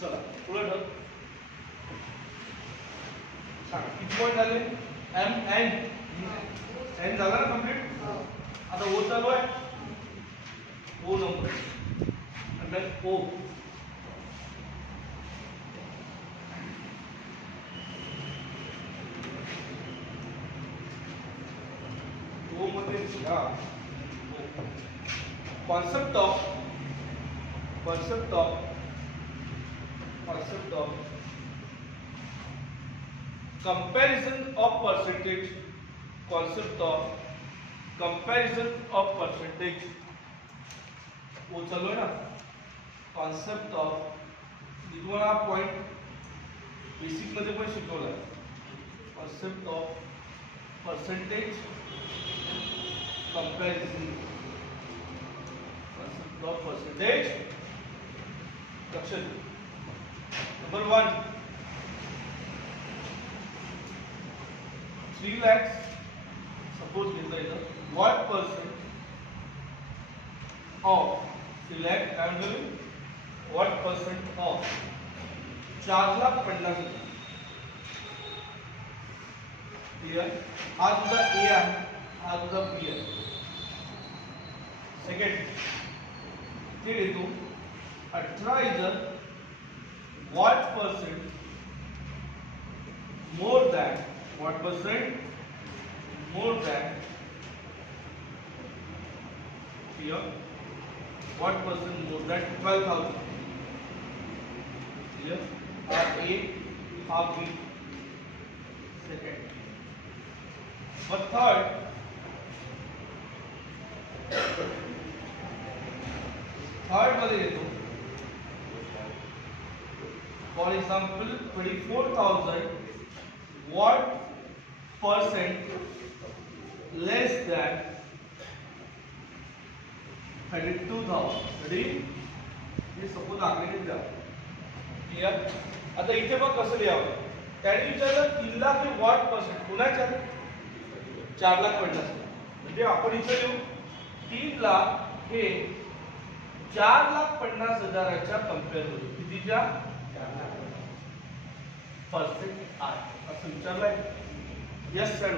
चला पुढे ढग सांगा किती पॉईंट झाले एम एन एन झाला ना कंप्लीट आता ओ चालू आहे ओ नंबर आणि मग ओ ओ मध्ये concept of comparison of percentage वो चलो है ना concept of तुम्हाला पॉइंट बेसिक मध्ये पण शिकवला concept of percentage comparison of percentage section number 1 3 lakhs suppose घेतला इथं what percent of select I am doing what percent of 4,50,000 clear हा तुझा A आहे हा तुझा B आहे सेकंड ते देतो 18 इजर what percent more than what percent more than here what percent more than 12,000 here half A half B second but third मध्ये येतो for example 24,000 what percent less than 32,000 ready हे suppose आकडे द्या clear आता इथे बघ कसं लिहावं त्याने विचारलं 3 लाख हे what percent कुणाच्या 4,50,000 म्हणजे आपण इथे लिहू 3 लाख हे 4,50,000च्या कंपेअर मध्ये कितीच्या 4% आहे असं विचारलंय यस सर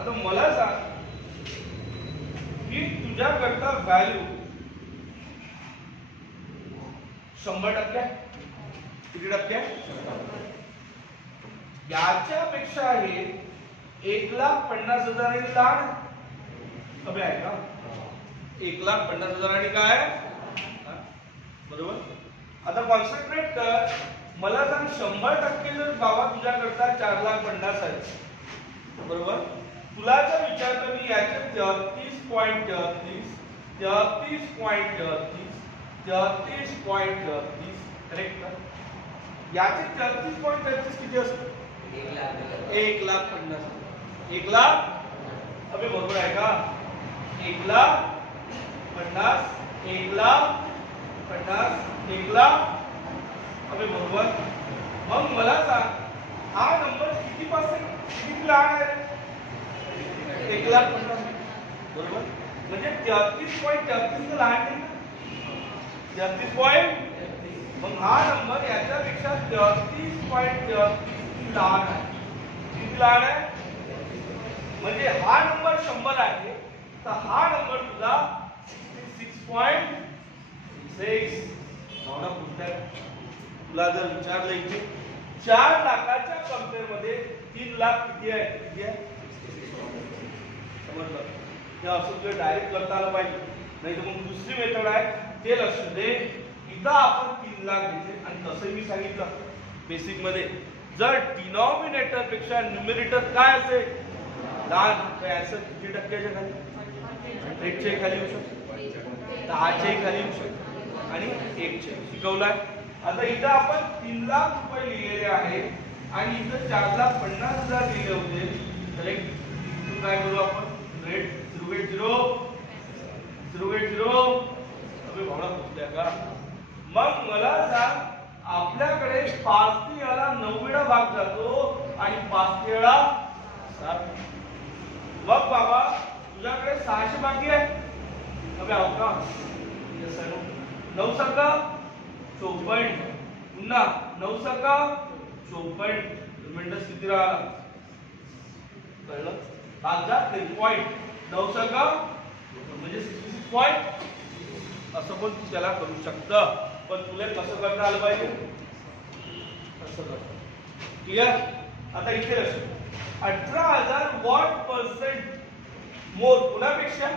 आता मला सांग की तुझ्याकडचा व्हॅल्यू 100% किती टक्के याच्यापेक्षा हे 1,50,000 आणि लहान कमी आहे का 1,50,000 आणि काय बरोबर आता कॉन्सन्ट्रेट कर मला सांग 100% जर बाबा तुझ्याकडचा 4,50,000 आहे बरोबर तुला जर विचारतो मी याचे 33.33 करेक्ट का याचे 33.33 किती असतं 1,50,000 1 लाख अबे बरोबर आहे का 1,50,000 1,50,000 1,00,000 अबे बरोबर मग मला सांग हा नंबर किती पर्सेंट लहान आहे 1,50,000 बरोबर म्हणजे 33.33 लहान आहे 33 पॉइंट मग हा नंबर याच्यापेक्षा 33.33 लहान आहे किती लहान आहे म्हणजे हा नंबर 100 आहे तर हा नंबर तुला 66.6 भावना पुढच्या तुला जर विचारलं इथे 4 लाखाच्या कंपेअर मध्ये 3 लाख किती आहे समजलं हे असं तुला डायरेक्ट करता आलं पाहिजे नाही तर मग दुसरी मेथड आहे ते लक्ष दे इथं आपण 3 लाख घेतले आणि तसं मी सांगितलं बेसिक मध्ये जर डिनॉमिनेटर पेक्षा न्यूमरेटर काय असेल लहान तर असं किती टक्क्याच्या खाली 100 च्या खाली येऊ शकतो 10 च्या खाली येऊ शकतो आणि 1 च्या शिकवलाय आता इथं आपण 3 लाख रुपये लिहिलेले आहे आणि इथं 4,50,000 लिहिले होते करेक्ट इथून काय करू आपण रेट 080 अबे भावना पुसल्या का मग मला सांग आपल्याकडे 5 ते याला 9 वेळा भाग जातो आणि 5 ते वेळा 7 बघ बाबा तुझ्याकडे 600 बाकी आहे अबे आहो का 9 सांगा 54 पुन्हा 9 सका 54 रिमाइंडर किती राहिला कळलं कागदात नाही पॉइंट 9 सका म्हणजे 66 पॉइंट असं पण तू त्याला करू शकता पण तुला कसं करता आलं पाहिजे असं करता क्लियर आता इथे लक्ष 18,000 वॉट पर्सेंट मोर कुणापेक्षा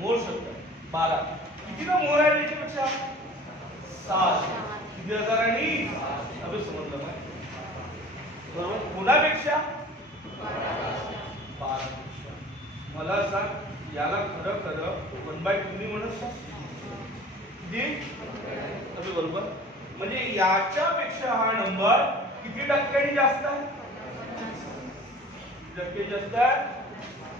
मोर शब्द 12 किती ना मोर आहे त्याच्यापेक्षा 7 किती हजारांनी अबे समजलं काय बरोबर कुणापेक्षा 12 मला सांग याला खरं खरं 1/2 म्हणत किती अबे बरोबर म्हणजे याच्यापेक्षा हा नंबर किती टक्क्यांनी जास्त आहे टक्के जास्त आहे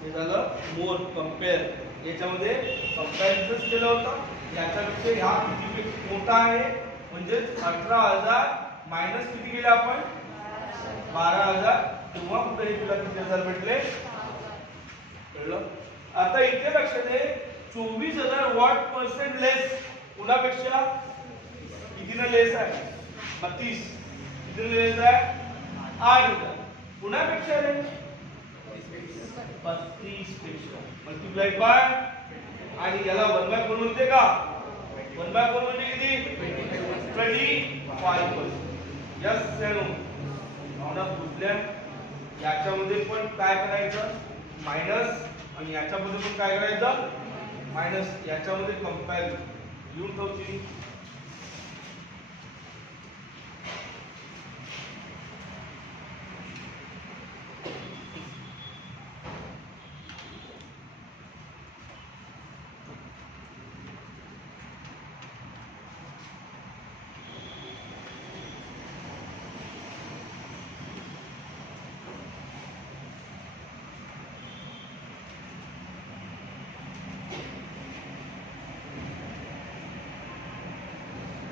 हे झालं मोर कंपेअर याच्यामध्ये कंपॅरिझन केलं होतं याच्यापेक्षा ह्या किती मोठा आहे म्हणजे 18,000 मायनस किती केले आपण 12,000 तेव्हा कुठे तुला किती हजार भेटले कळलं आता इथे लक्ष दे 24,000 वॉट पर्सेंट लेस कुणापेक्षा कितीने लेस आहे 32 कितीने लेस आहे 8,000 कुणापेक्षा लेस 35 पेक्षा मल्टीप्लाइड बाय आणि याला 1/4 म्हणते का 1/4 म्हणजे किती 25%. यस या नो भावना बुजल्या याच्यामध्ये पण काय करायचं मायनस आणि याच्यामध्ये पण काय करायचं मायनस याच्यामध्ये कंपेअर लिहून ठेवची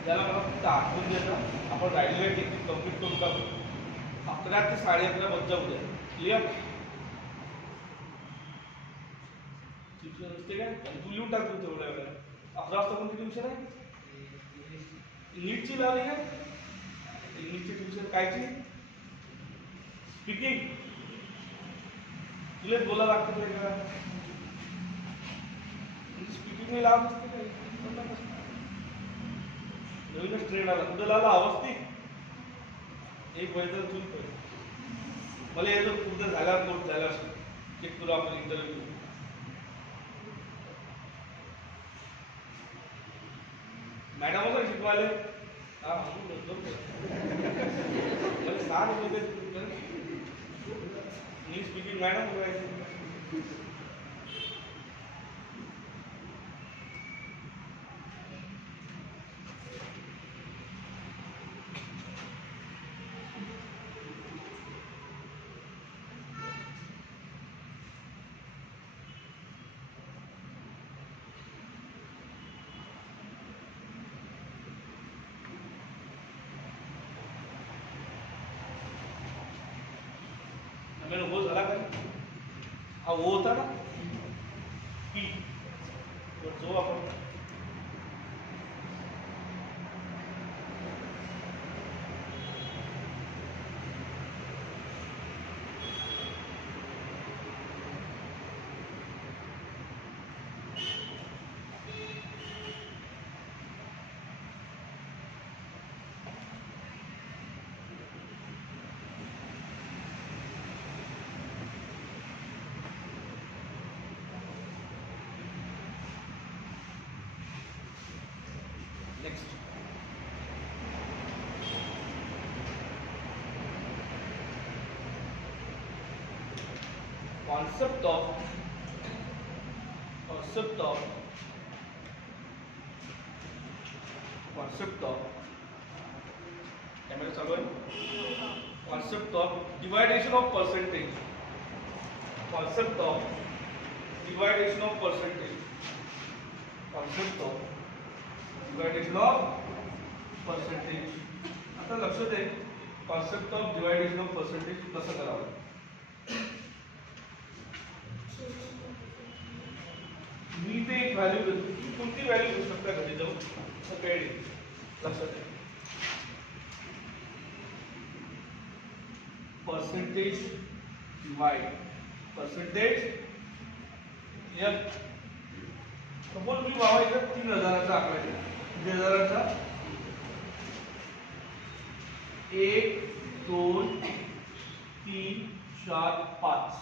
त्याला मला फक्त आठवून द्यायचं आपण राहिलेली टेक्निक कंप्लीट करू का 11 ते 11:30 बच्चा उद्या क्लिअर ट्युशन असते काय आणि तू लिहून टाकतो तेवढ्या वेळेला 11 वाजता कोणती ट्युशन आहे इंग्लिशची लावली का इंग्लिशची ट्युशन कायची स्पीकिंग तुलाच बोला लागतं ते का स्पीकिंग नाही लावत असते काय नवीनच ट्रेंड आला कुठं लावला अवस्थित एक वयचं चूक मला याचं पूर्ण झाला कोर्स झाला चेक करू आपण इंटरव्ह्यू मॅडम वगैरे शिकवाले हा मला सांग इंग्लिश स्पीकिंग मॅडम बोलायची मैंने वो झाला का हा वो होता ना पी तो जो आपण next concept of कैमरा चालू है concept of dividation of percentage concept of dividation of percentage concept of dividation of percentage आता लक्ष दे concept of dividation of percentage कसं करावं मी ते एक व्हॅल्यू देतो कोणती व्हॅल्यू घेऊ शकता घरी जाऊन सगळे लक्षात ठेवा. Percentage divide percentage clear. Suppose मी बाबा इथं 3000चा आकडा दिला, 3000चा 1 2 3 4 5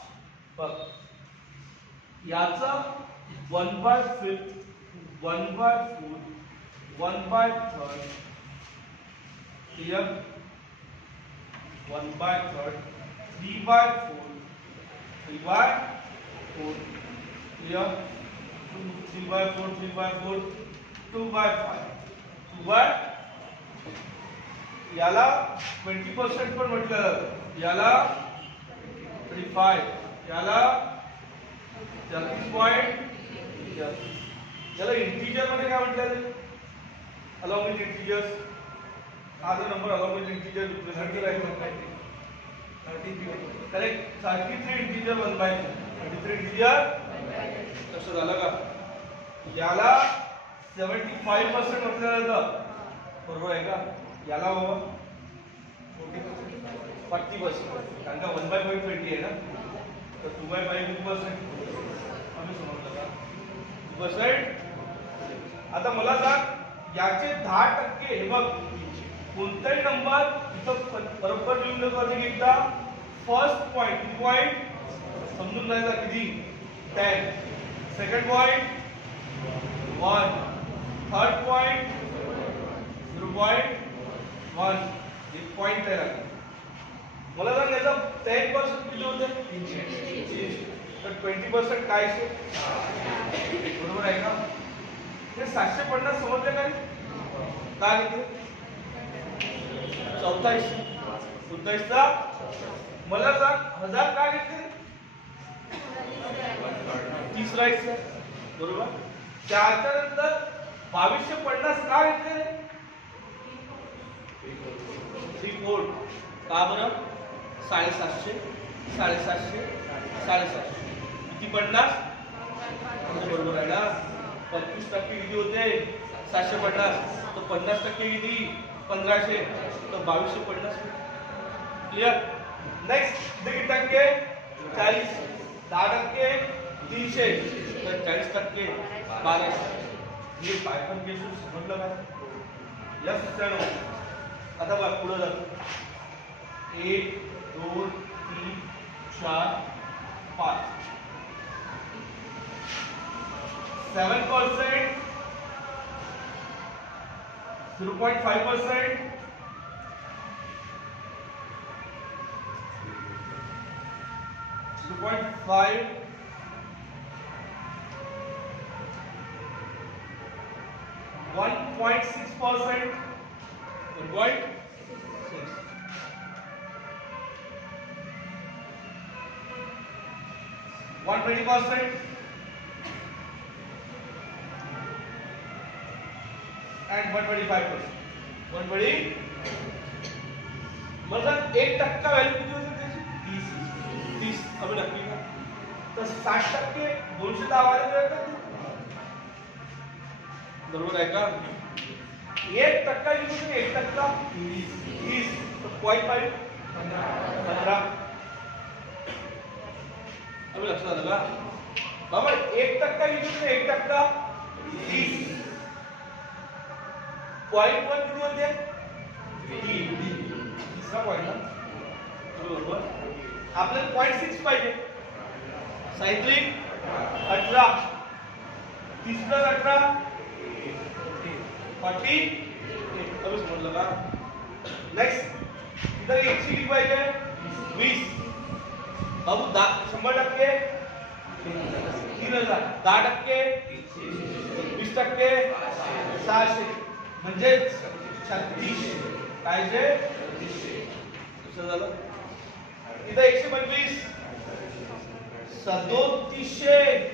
बघ याचा 1/5 1/4 1/3 क्लियर 1/3 3/4 3/4 क्लियर 3/4 3/4 2/5 2/, याला 20% पण म्हटलं जातं, याला 35, याला 30.30, याला इंटिजर मध्ये काय म्हटलं जाते अलॉंग विथ इंटिजर्स. हा जो number along with integer represent करायचा करेक्ट. 33 इंटिजर 1/2 33 इंटिजर कसं झालं का. याला 75% म्हटलं जातं, बरोबर आहे का. याला बाबा 40%, कारण का 1/5 20 आहे ना, तर 2/5 2%. आम्ही समजलं का 2%. आता मला सांग याचे 10% हे बघ कोणताही नंबर इथं बरोबर लिहून देतो आधी एकदा. फर्स्ट पॉइंट समजून जायचा किती 10, सेकंड पॉइंट 1, थर्ड पॉइंट 0.1, एक पॉइंट आहे. मला सांग याचा 10% किती होते 300, तर 20% काय असेल, बरोबर आहे का. हे 750 समजले का काय घेतले 44 मला सांग 1000 काय घेतले 30 राईट्स, बरोबर. त्याच्या नंतर 2250 काय घेतले 3/4, का बरं 750 750 750 किती 50, बरोबर आहे ना. 25% किती होते 750, तर 50% किती 1500, तर 2250. क्लियर. नेक्स्ट किती टक्के 40, 10% 300, तर 40% 1200. हे पायथन केस समजलं का. यस चलो आता बघ पुढे जा. 1 2 3 4 5 7%, 0.5%, 0.5, 1.6%, 1.6, 120%, and 125%. 120 मतलब 1% व्हॅल्यू किती होती त्याची 30. अभी नक्की का. तर 60% 210 वाले येतात, बरोबर आहे का. 1% किती होते 1% 30, तर 0.5 15. अभी लक्षात आलं का बाबा. 1% किती होते 1% 30, 0.1 किती होते 3रा पॉइंट ना, बरोबर. आपल्याला 0.6 पाहिजे. सायक्लिक 18, 30 + 18 40. अभी समजलं का. नेक्स्ट इधर 1 किती पाहिजे 20. बाबू 100% 3000, 10% 20% 600, म्हणजे 3600 पाहिजे. कसं झालं इथं 125 3750.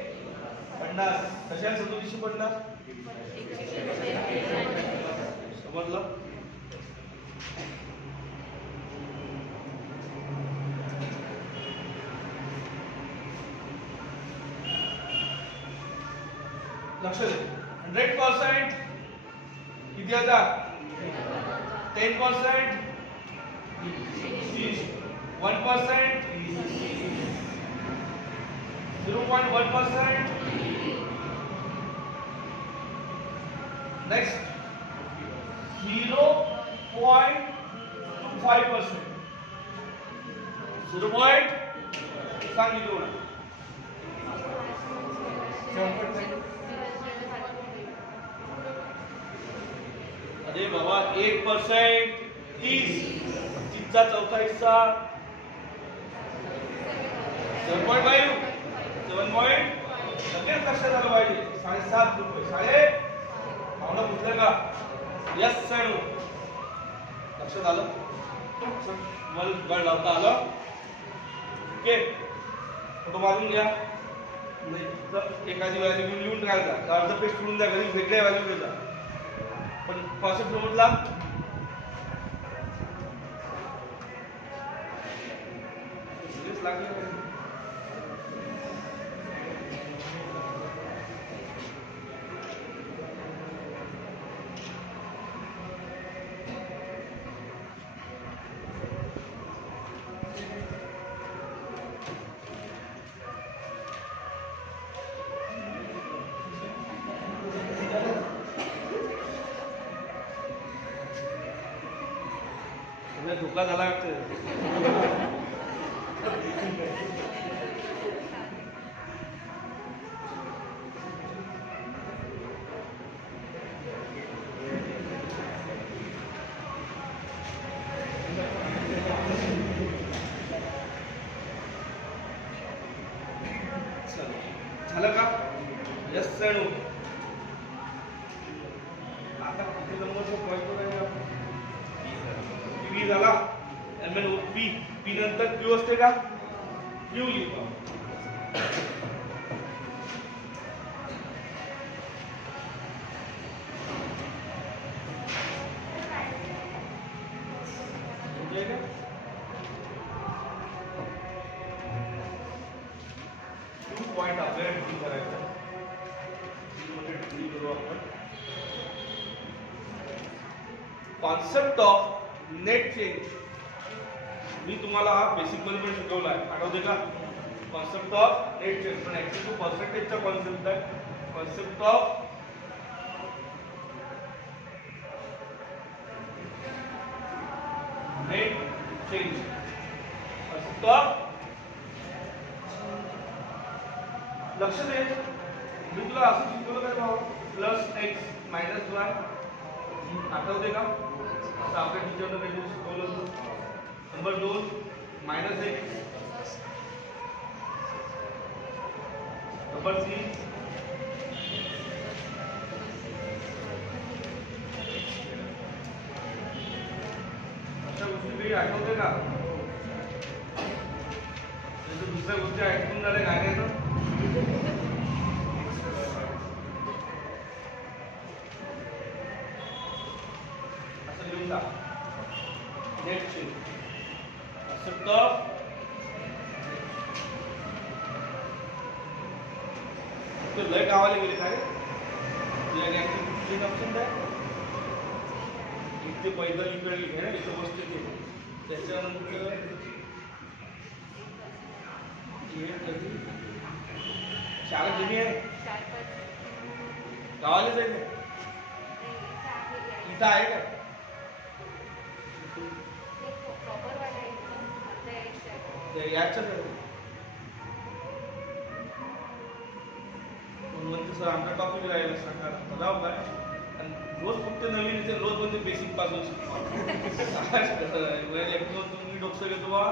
कशा 3750 समजलं. लक्ष दे. 100% किती आता 10% 1% 0.1%. Next 0.25%. 0. सांगितलं ना. अरे बाबा 1% 30 चा चौथा हिस्सा 7.5 लगेच लक्षात आलं पाहिजे 7.5 रुपये साडे भावना पुढलं का यस सॅडो लक्षात आलं मला गड लावता आलं ओके फोटो मारून घ्या नाही तर एखादी व्हॅल्यू लिहून राहायचा अर्ध पेज सोडून द्या घरी वेगळ्या व्हॅल्यू घ्यायचा पण कॉन्सेप्ट समजला लागले धोका झाला वाटतं झालं का यस सर आता किती नंबरचा पॉईंट आहे आपण पी झाला M N O P P नंतर क्यू असते का क्यू लिहितो पॉइंट आपल्याला डी करायचा डी करू आपण कॉन्सेप्ट ऑफ नेट चेंज मी तुम्हाला हा बेसिक मध्ये पण शिकवला आहे आठवते का कॉन्सेप्ट ऑफ नेट चेंज पण ऍक्च्युअली तो पर्सेंटेजचा कॉन्सेप्ट आहे concept of net change concept of लक्ष दे मी तुला असं शिकवलं काय भाऊ प्लस एक्स मायनस वाय आठवते का असं आपल्या टीचरनं काही शिकवलं होतं नंबर 2 मायनस एक्स नंबर 3 अशा गोष्टी काही आठवते का दुसऱ्या गोष्टी ऐकून झाल्या काय नाही असं लिहून जा नेट चेंज concept of तो लय गावाला गेले काय तुला गॅंगची कुठली ऑप्शन आहे इथे पैदल इकडे घे ना इथे बसते ते त्याच्यानंतर शाळा जुनी आहे गावाला जायचं इथं आहे का याच्यात म्हणते सर आमचा टॉपिक राहिला सांगा जाऊ काय रोज फक्त नवीन येते रोज म्हणजे बेसिक पासून तुम्ही डोकं घेतो बा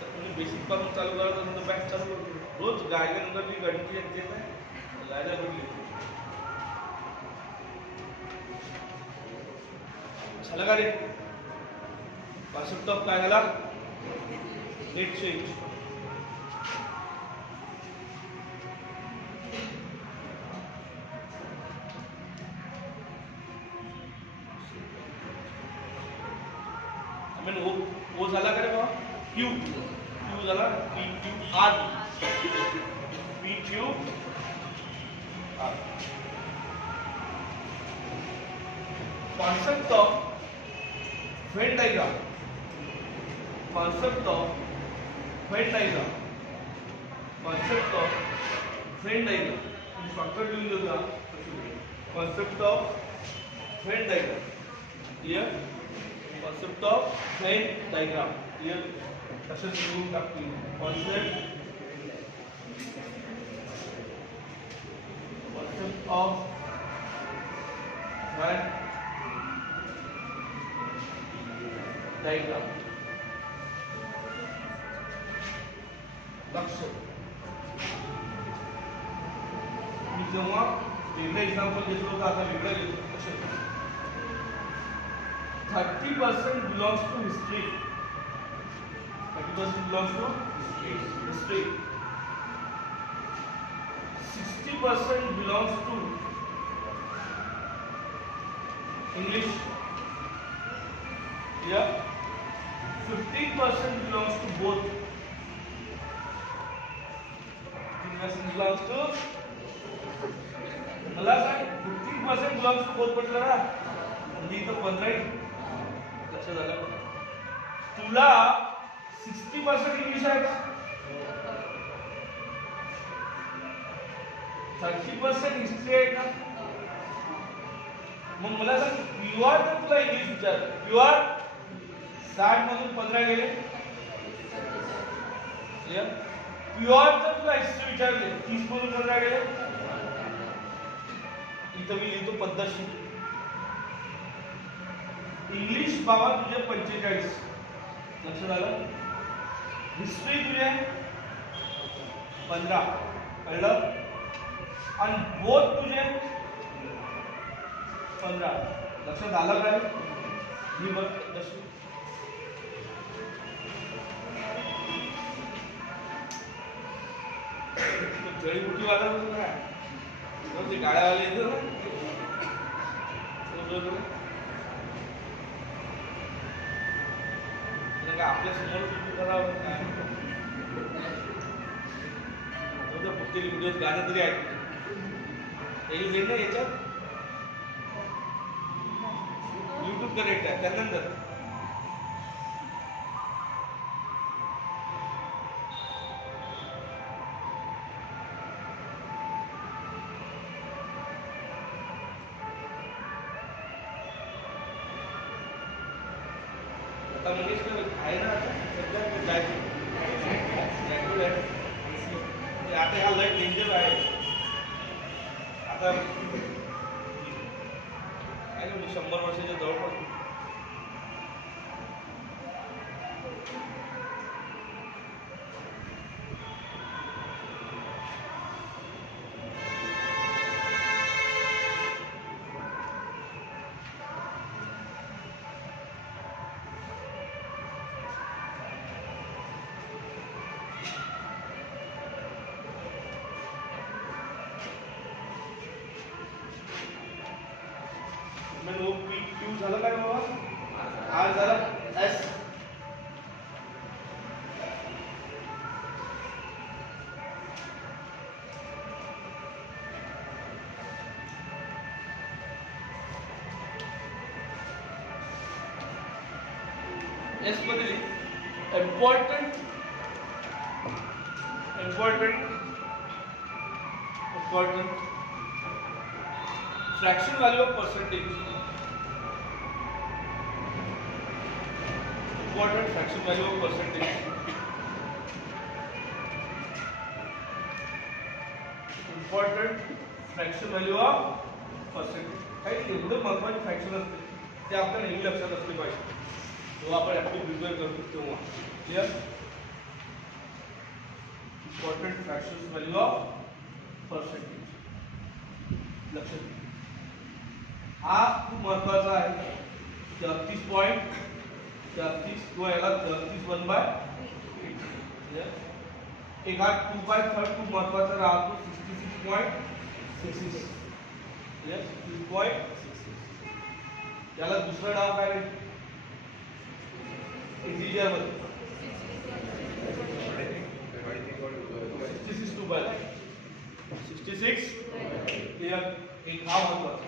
तुम्ही बेसिक पासून चालू करा नंतर बॅक चालू करतो रोज गायल्यानंतर मी घंटी येते गायला भेटली झालं का रे कॉन्सेप्ट ऑफ काय झाला नेट चेंज ओ झाला का रे बाबा क्यू क्यू झाला P Q R P Q Concept of Venn diagram. Concept of Venn diagram. Concept of Venn diagram. Shortcut लिहून देऊया. Concept of Venn diagram. Clear? Concept of Venn diagram. Clear? तसंच लिहून टाकतील. Concept of Venn diagram. लक्ष मी जेव्हा वेगळं example घेतलं होतं आता वेगळं घेतो. 30% belongs to history. 30% belongs to history. 60% belongs to English. Yeah. 15% belongs to both. 15% belongs to. मला सांग 15% belongs to both म्हटलं ना. म्हणजे इथं 15 लक्षात झालं. तुला 60% इंग्लिश आहे का? 30% हिस्ट्री आहे का? मग मला सांग प्युअर तर तुला इंग्लिश विचार. प्युअर 60 मधून 15 गेले. प्युअर तर तुला हिस्ट्री विचारले 30 मधून 15 गेले. इथं मी लिहितो पद्धतशीर. इंग्लिश बाबा तुझे 45. लक्षात आलं. हिस्ट्री तुझे 15. कळलं. आणि बोथ तुझे 15. लक्षात आलं काय? ही बघ तशी जडीबुटी वाला काय ते गाड्यावाले येतं ना काय आपल्या समोर करावं काय प्रत्येक व्हिडिओत गाणं तरी ऐकतो. येईल ना याच्यात यूट्यूब कनेक्ट आहे त्यानंतर आता मंगेशकर आहे ना सध्या जायचं आता ह्या लय डेंजर आहे. आता काय 100 वर्षाच्या जवळपास वो पी क्यू झालं काय बाबा. आर झाला एस. एस मध्ये important fraction value of percentage. Important fraction value of percentage. Important fraction value of percentage. काही एवढे महत्त्वाचे फ्रॅक्शन असते ते आपल्याला नेहमी लक्षात असले पाहिजे जेव्हा आपण ऍक्टिव्ह प्रिपेअर करतो तेव्हा. Clear. Important fraction value of percentage लक्षात घ्या. हा खूप महत्त्वाचा आहे. 33 पॉइंट 33 तो याला 33 1/8. एक हा 2/3 खूप महत्त्वाचा राहतो 66.66. 2.66. याला दुसरं नाव काय आहे इंटिजर मध्ये 66 2/3. 66 क्लियर. एक हा महत्वाचा.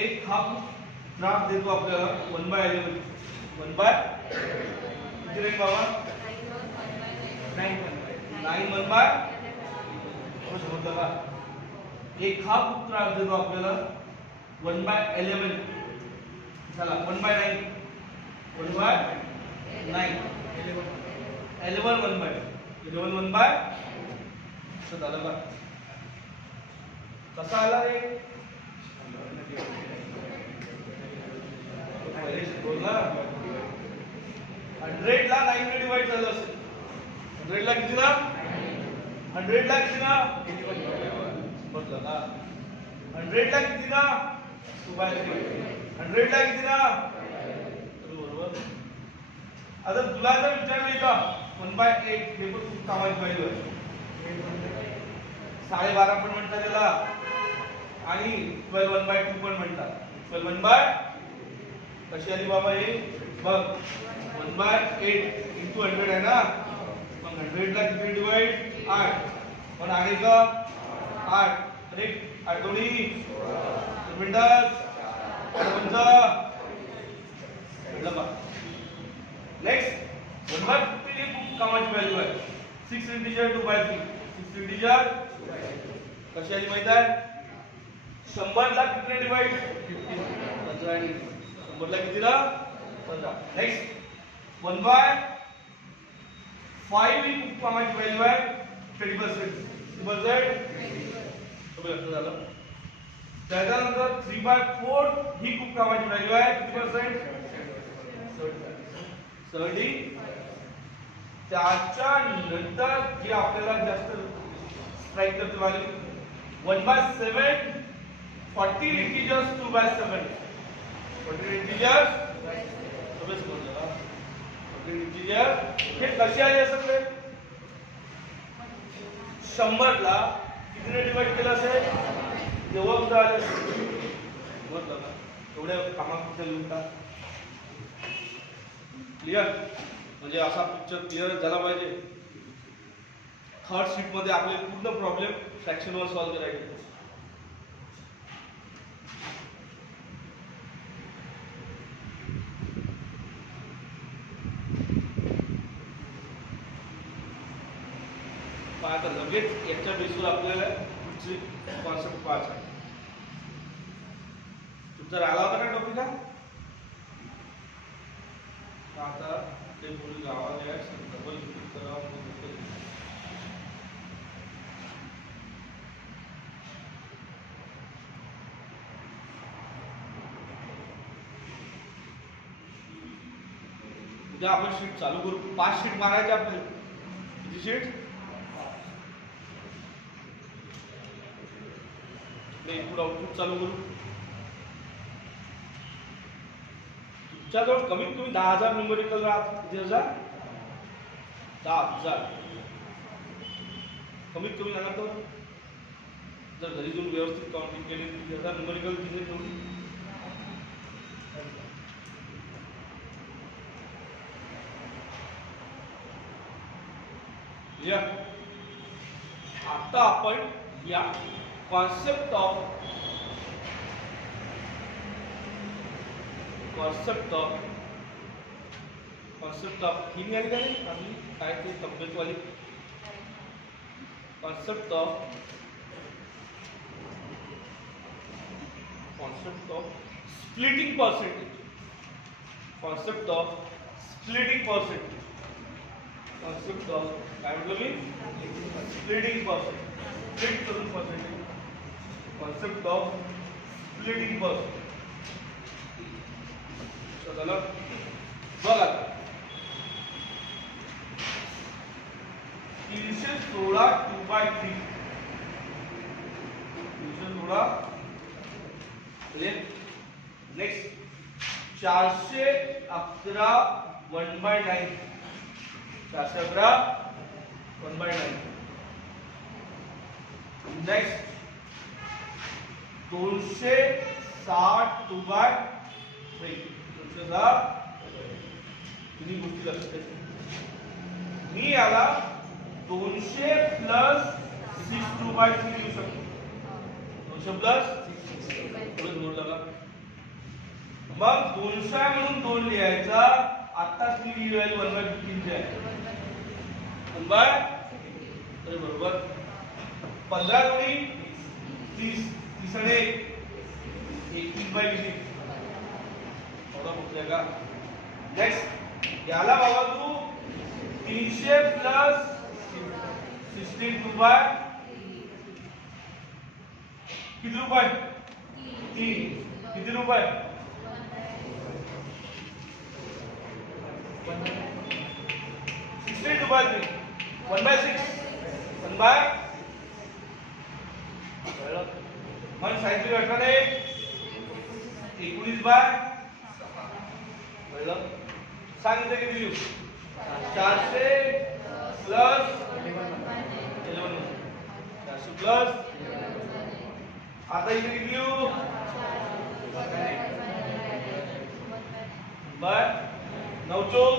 एक हा त्रास देतो आपल्याला 1/11. 1/, किती रे बाबा? 9 1/, समजलं का? एक हा खूप त्रास देतो आपल्याला 1/11. चला 1/9. 1/9. 11 1/, असं झालं का? कसा आला रे? बोल ना. 100 ला 9 ने डिवाइड झालं असेल. 100 ला किती ना? 100 ला किती ना? बघलं का? 100 ला किती ना? 2/3. 100 ला किती ना? बरोबर. आता तुला जर विचारलं का 1/8 हे पण खूप कामाची व्हॅल्यू आहे. 12.5 पण म्हणतात त्याला आणि 12 1/2 पण म्हणतात. 12 1/, कशी आली बाबा हे? बघ 1/8 इंटू 100 आहे ना. मग 100 ला किती डिवाइड? 8. पण आहे का? 8. अरे 8 दोन्ही मिनिटात 8 नेक्स्ट 1/50 ही खूप कामाची व्हॅल्यू आहे. 6 इंटिजर 2/3. 6 इंटिजर कशी आली माहित आहे? 100 ला किती डिवाइड? 15 आणि 100 ला किती ना? 15. नेक्स्ट 1/5 ही खूप कामाची व्हॅल्यू आहे. 30%. लक्षात झालं. त्याच्यानंतर 3/4 ही खूप कामाची व्हॅल्यू आहे. किती पर्सेंट? 70. त्याच्या नंतर जे आपल्याला जास्त स्ट्राइक करते व्हॅल्यू 1/7. 40 इंटिजर्स 2/7. 40 इंटिजर्स इंटिजर हे कसे आले असेल रे? 100 ला कितीने डिवाइड केलं असेल? तेव्हा सुद्धा आले असेल. समजलं का? एवढ्या कामात कुठे लिहून टाक. क्लिअर? म्हणजे असा पिक्चर क्लिअर झाला पाहिजे. थर्ड शीट मध्ये आपले पूर्ण प्रॉब्लेम फ्रॅक्शनवर सॉल्व्ह करायचे. आता लगेच याच्या बेसवर आपल्याला पुढची कॉन्सेप्ट पाहायचा. तुमचा राहिला होता ना टॉपिक हा? आता ते थोडी गावात आहे डबल क्लिक करा. उद्या आपण शीट चालू करू. 5 शीट मारायचे आपल्याला. किती शीट? इनपुट आउटपुट चालू करू. तुमच्याजवळ कमीत कमी 10,000 न्यूमेरिकल राहतात. किती हजार? 10,000 कमीत कमी जाणार तर. जर घरी जाऊन व्यवस्थित काउंटिंग केली 30,000 न्यूमेरिकल किती तेवढी. आता आपण या concept of ही निघाली का नाही आपली काय ते तब्येत वाली concept of splitting percentage. Concept of splitting percentage. Concept of काय म्हटलं मी? Splitting percentage. Split करून percentage. Concept of splitting percentage. चला बघा 316 2/3. 316 नेक्स्ट 411 1/9. 411 1/9. नेक्स्ट 260 2/3. 260 तिन्ही गोष्टी लक्षात ठेवा. मी याला 200 + 6/2 लिहू शकतो. 200 प्लस थोडं जोड लागा. मग 200 म्हणून 2 लिहायचा. आताच मी लिहिलेली 1/15 चे आहे. 1/15 बरोबर. 15 गुणी 30 30 आणि 21/20 थोडा कुठल्या का. नेक्स्ट याला बाबा तू 300 प्लस 16 किती रुपये 3 किती रुपये 16 रुपये 1/6 मन 18 19 कळलं. सांगितलं किती लिहू 400 प्लस 11 400 प्लस. आता इथे किती लिहू 9 चौक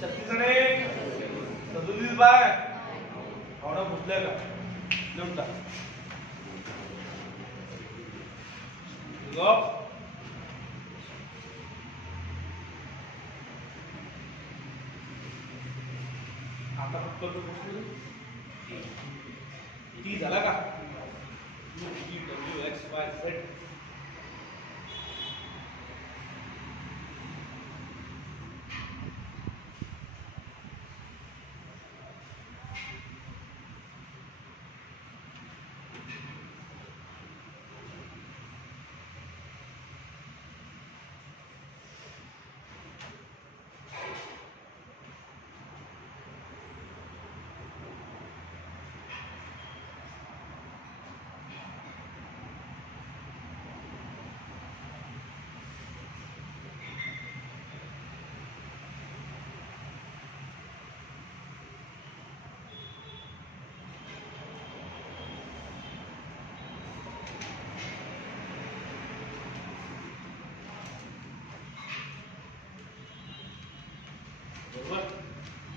36 आणि 37 एवढा पुसल्या का लिहून टाक. आता फक्त टी झाला का WXYZ.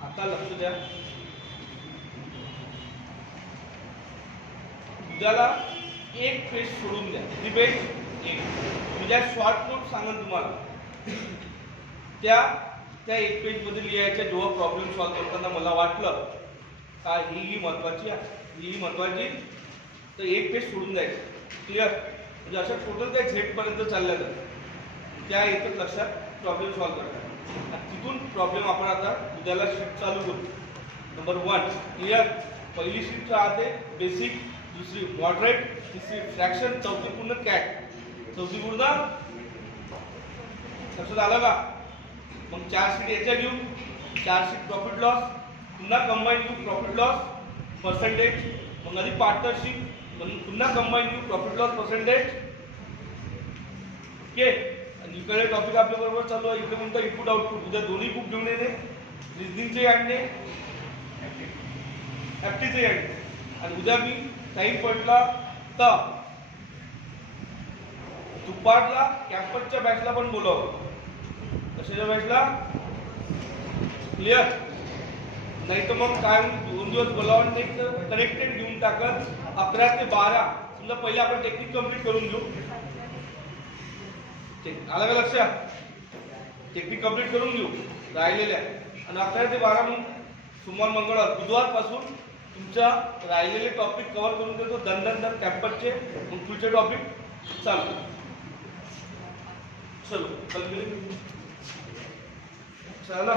आता लक्ष द्या. उद्याला एक पेज सोडून द्या. किती पेज 1. म्हणजे शॉर्ट नोट सांगेन तुम्हाला त्या एक पेज मध्ये लिहायच्या. जेव्हा प्रॉब्लेम सॉल्व्ह करताना मला वाटलं का ही महत्वाची आहे ही महत्वाची तर एक पेज सोडून द्यायचं. क्लिअर. म्हणजे अशा टोटल त्या झेड पर्यंत चालल्या जातात. त्या येतात लक्षात प्रॉब्लेम सॉल्व्ह करतात. तिथून प्रॉब्लेम आपण आता उद्याला शीट चालू करू. Number 1 clear. पहिली शीट राहते बेसिक, दुसरी मॉडरेट, तिसरी फ्रॅक्शन, चौथी पूर्ण कॅट. चौथी पूर्ण लक्षात आलं का. मग 4 शीट याच्या घेऊ. 4 शीट प्रॉफिट लॉस, पुन्हा कंबाईन घेऊ प्रॉफिट लॉस पर्सेंटेज. मग आधी पार्टनरशिप, मग पुन्हा कंबाईन घेऊ प्रॉफिट लॉस पर्सेंटेज. ओके. इकडे टॉपिक आपल्या बरोबर चालू आहे. इकडे कोणतं इनपुट आउटपुट. उद्या दोन्ही बुक घेऊन येणे. रिझनिंगचे आणणे, ऍप्टिचे आणणे. आणि उद्या मी टाइम पडला तर दुपारला कॅम्पसच्या बॅचला पण बोलावं. कशाच्या बॅचला. क्लिअर. नाही तर मग काय 2 दिवस बोलावं नाही तर कनेक्टेड घेऊन टाकत. 11 ते 12 समजा पहिले आपण टेक्निक कम्प्लीट करून घेऊ. आलं का लक्षात. टेक्निक कम्प्लीट करून घेऊ राहिलेल्या. आणि 11 ते 12 मग सोमवार मंगळवार बुधवार पासून तुमच्या राहिलेले टॉपिक कव्हर करून देतो. दन कॅम्पसचे. मग पुढचे टॉपिक चालू. चलो चला.